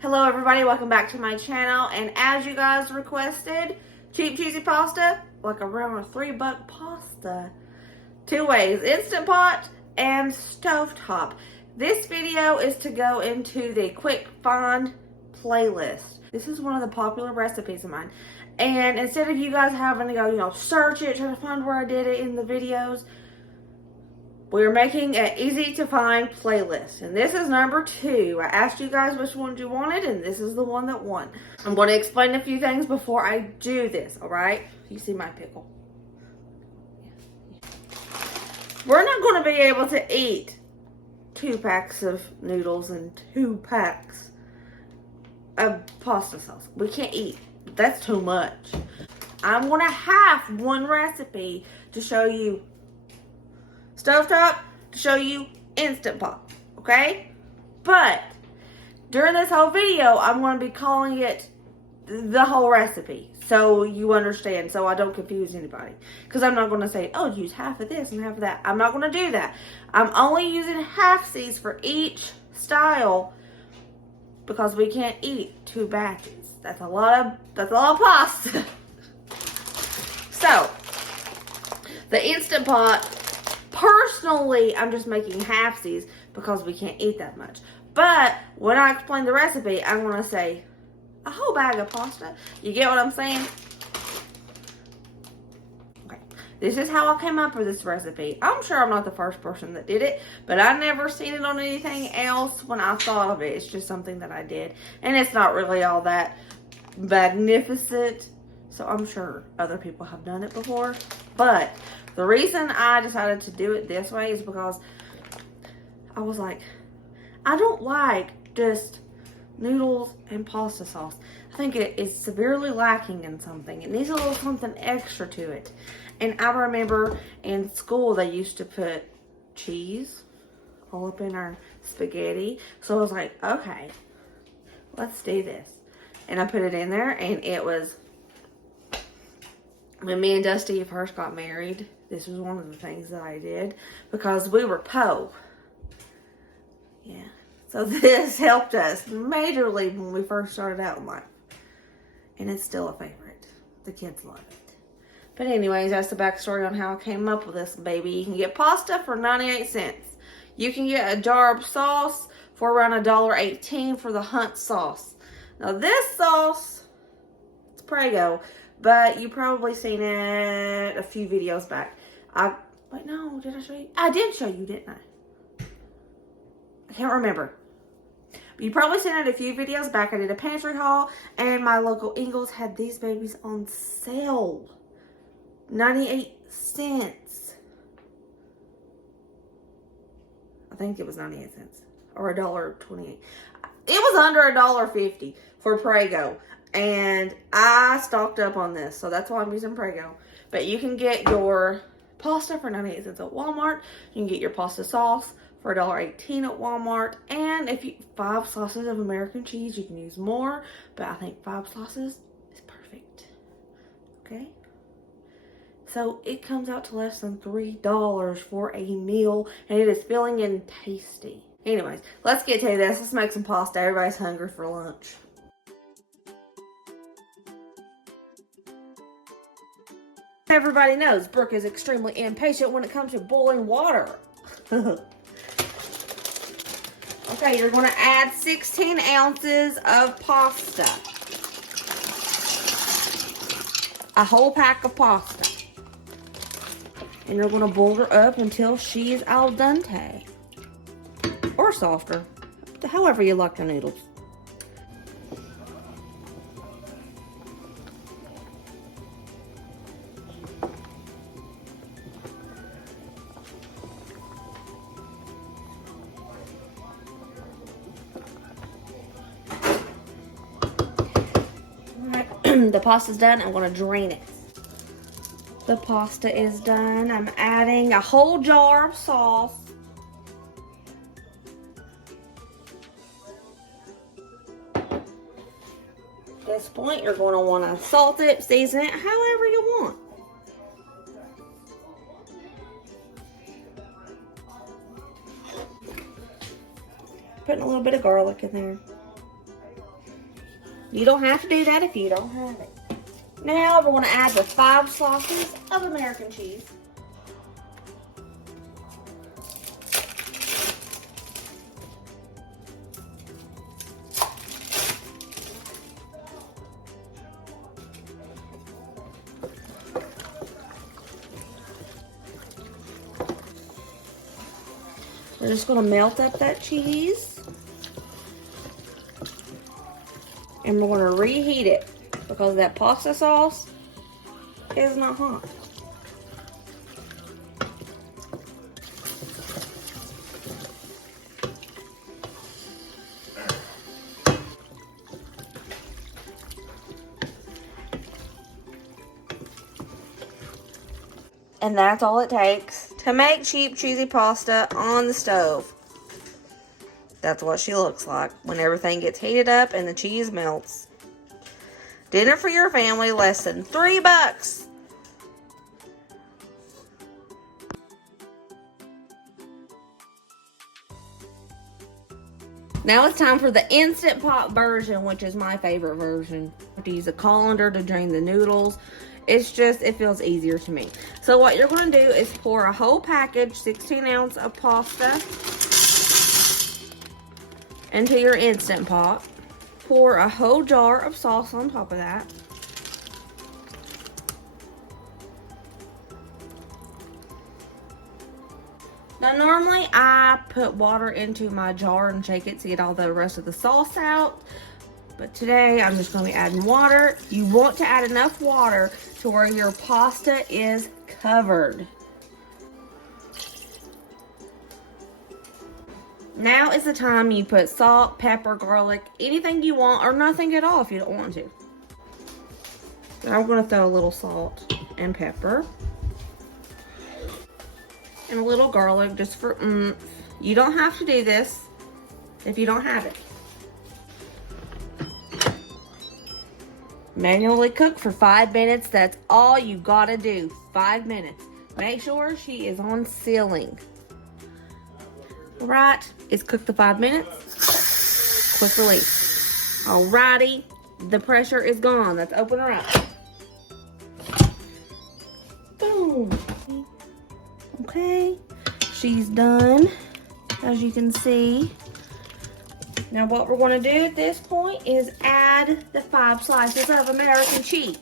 Hello everybody, welcome back to my channel, and as you guys requested, cheap cheesy pasta, like around a $3 pasta. Two ways, Instant Pot and Stovetop. This video is to go into the quick find playlist. This is one of the popular recipes of mine, and instead of you guys having to go, search it, trying to find where I did it in the videos, we're making an easy to find playlist, and this is number 2. I asked you guys which ones you wanted, and this is the one that won. I'm going to explain a few things before I do this, alright? You see my pickle. We're not going to be able to eat 2 packs of noodles and 2 packs of pasta sauce. We can't eat. That's too much. I'm going to have one recipe to show you Stovetop, to show you Instant Pot, okay? But during this whole video, I'm going to be calling it the whole recipe, so you understand, so I don't confuse anybody. Because I'm not going to say, oh, use half of this and half of that. I'm not going to do that. I'm only using half-sies for each style because we can't eat 2 batches. That's a lot of pasta. So, the Instant Pot, personally, I'm just making half-sies because we can't eat that much. But when I explain the recipe, I'm going to say a whole bag of pasta. You get what I'm saying? Okay. This is how I came up with this recipe. I'm sure I'm not the first person that did it, but I never seen it on anything else when I thought of it. It's just something that I did. And it's not really all that magnificent, so I'm sure other people have done it before. But the reason I decided to do it this way is because I was like, I don't like just noodles and pasta sauce. I think it is severely lacking in something. It needs a little something extra to it. And I remember in school they used to put cheese all up in our spaghetti. So I was like, okay, let's do this. And I put it in there, and it was, when me and Dusty first got married, this was one of the things that I did because we were po. Yeah. So this helped us majorly when we first started out in life. And it's still a favorite. The kids love it. But anyways, that's the backstory on how I came up with this baby. You can get pasta for 98 cents. You can get a jar of sauce for around $1.18 for the Hunt sauce. Now this sauce, it's Prego, but you probably seen it a few videos back. Wait, no, did I show you? I did show you, didn't I? I can't remember. But you probably seen it a few videos back. I did a pantry haul, and my local Ingles had these babies on sale. 98 cents. I think it was 98 cents. Or $1.28. It was under $1.50 for Prego. And I stocked up on this, so that's why I'm using Prego. But you can get your pasta for 98 cents at Walmart. You can get your pasta sauce for $1.18 at Walmart. And if you 5 sauces of American cheese, you can use more. But I think 5 sauces is perfect. Okay? So it comes out to less than $3 for a meal. And it is filling and tasty. Anyways, let's get to this. Let's make some pasta. Everybody's hungry for lunch. Everybody knows Brooke is extremely impatient when it comes to boiling water. Okay, you're going to add 16 ounces of pasta. A whole pack of pasta. And you're going to boil her up until she's al dente. Or softer. However you like your noodles. The pasta's done. I'm going to drain it. The pasta is done. I'm adding a whole jar of sauce. At this point, you're going to want to salt it, season it, however you want. Putting a little bit of garlic in there. You don't have to do that if you don't have it. Now we're going to add the 5 slices of American cheese. We're just going to melt up that cheese. And we're going to reheat it because that pasta sauce is not hot. And that's all it takes to make cheap, cheesy pasta on the stove. That's what she looks like when everything gets heated up and the cheese melts. Dinner for your family, less than $3. Now it's time for the Instant Pot version, which is my favorite version. I have to use a colander to drain the noodles. It's just, it feels easier to me. So what you're going to do is pour a whole package, 16 ounce of pasta into your Instant Pot. Pour a whole jar of sauce on top of that. Now normally I put water into my jar and shake it to get all the rest of the sauce out. But today I'm just going to be adding water. You want to add enough water to where your pasta is covered. Now is the time you put salt, pepper, garlic, anything you want, or nothing at all if you don't want to. I'm going to throw a little salt and pepper. And a little garlic just for oomph. You don't have to do this if you don't have it. Manually cook for 5 minutes. That's all you gotta do. 5 minutes. Make sure she is on sealing. Alright, it's cooked for 5 minutes. Quick release. Alrighty, the pressure is gone. Let's open her up. Boom. Okay, she's done, as you can see. Now what we're going to do at this point is add the 5 slices of American cheese.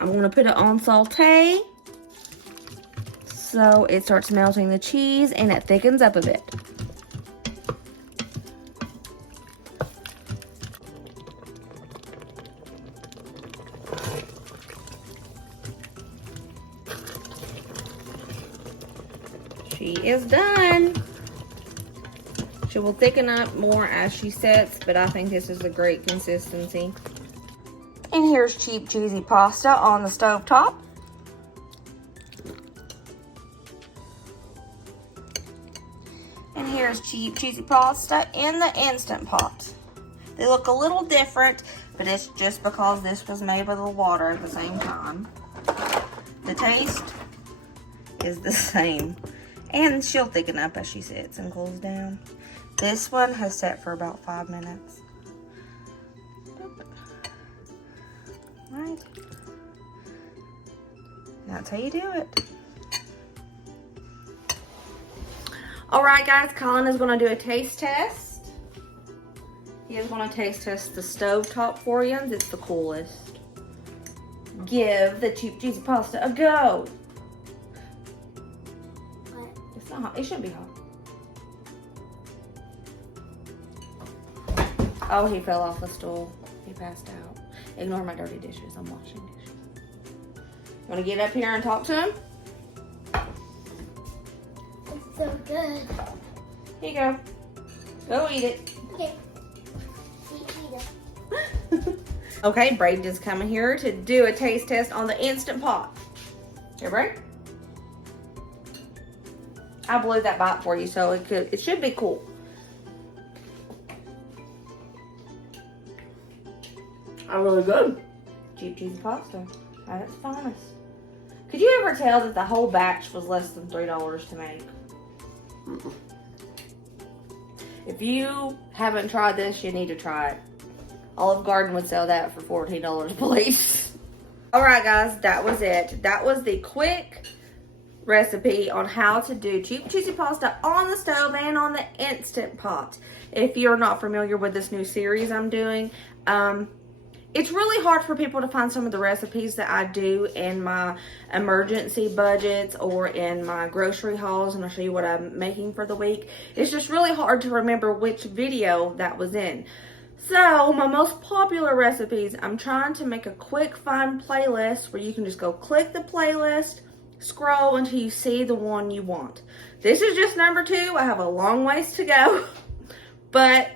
I'm going to put it on saute so it starts melting the cheese and it thickens up a bit. She is done. She will thicken up more as she sets, but I think this is a great consistency. And here's cheap cheesy pasta on the stove top. And here's cheap cheesy pasta in the Instant Pot. They look a little different, but it's just because this was made with the water at the same time. The taste is the same. And she'll thicken up as she sits and cools down. This one has set for about 5 minutes. Right. That's how you do it. Alright guys, Colin is going to do a taste test. He is going to taste test the stovetop for you. It's the coolest. Give the cheap cheesy pasta a go. What? It's not hot. It should be hot. Oh, he fell off the stool. He passed out. Ignore my dirty dishes. I'm washing dishes. Want to get up here and talk to him? It's so good. Here you go. Go eat it. Okay. Eat it. Okay, Braden's coming here to do a taste test on the Instant Pot. Here, Braden. I blew that bite for you, so it should be cool. are really good. Cheap cheesy pasta at its finest. Could you ever tell that the whole batch was less than $3 to make? Mm-mm. If you haven't tried this, you need to try it. Olive Garden would sell that for $14 a piece. Alright guys, that was it. That was the quick recipe on how to do cheap cheesy pasta on the stove and on the Instant Pot. If you're not familiar with this new series I'm doing, it's really hard for people to find some of the recipes that I do in my emergency budgets or in my grocery hauls, and I'll show you what I'm making for the week. It's just really hard to remember which video that was in. So, my most popular recipes, I'm trying to make a quick find playlist where you can just go click the playlist, scroll until you see the one you want. This is just number 2. I have a long ways to go, but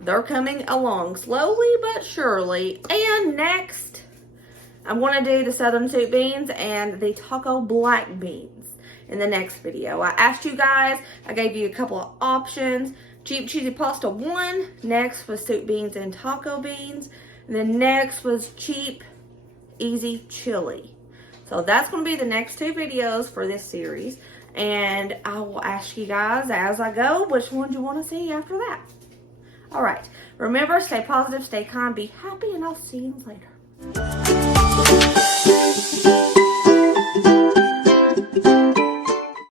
they're coming along slowly but surely. And next, I want to do the Southern Soup Beans and the Taco Black Beans in the next video. I asked you guys, I gave you a couple of options. Cheap cheesy pasta 1, next was soup beans and taco beans, and then next was cheap easy chili. So that's going to be the next 2 videos for this series, and I will ask you guys as I go which one you want to see after that. Alright, remember, stay positive, stay kind, be happy, and I'll see you later.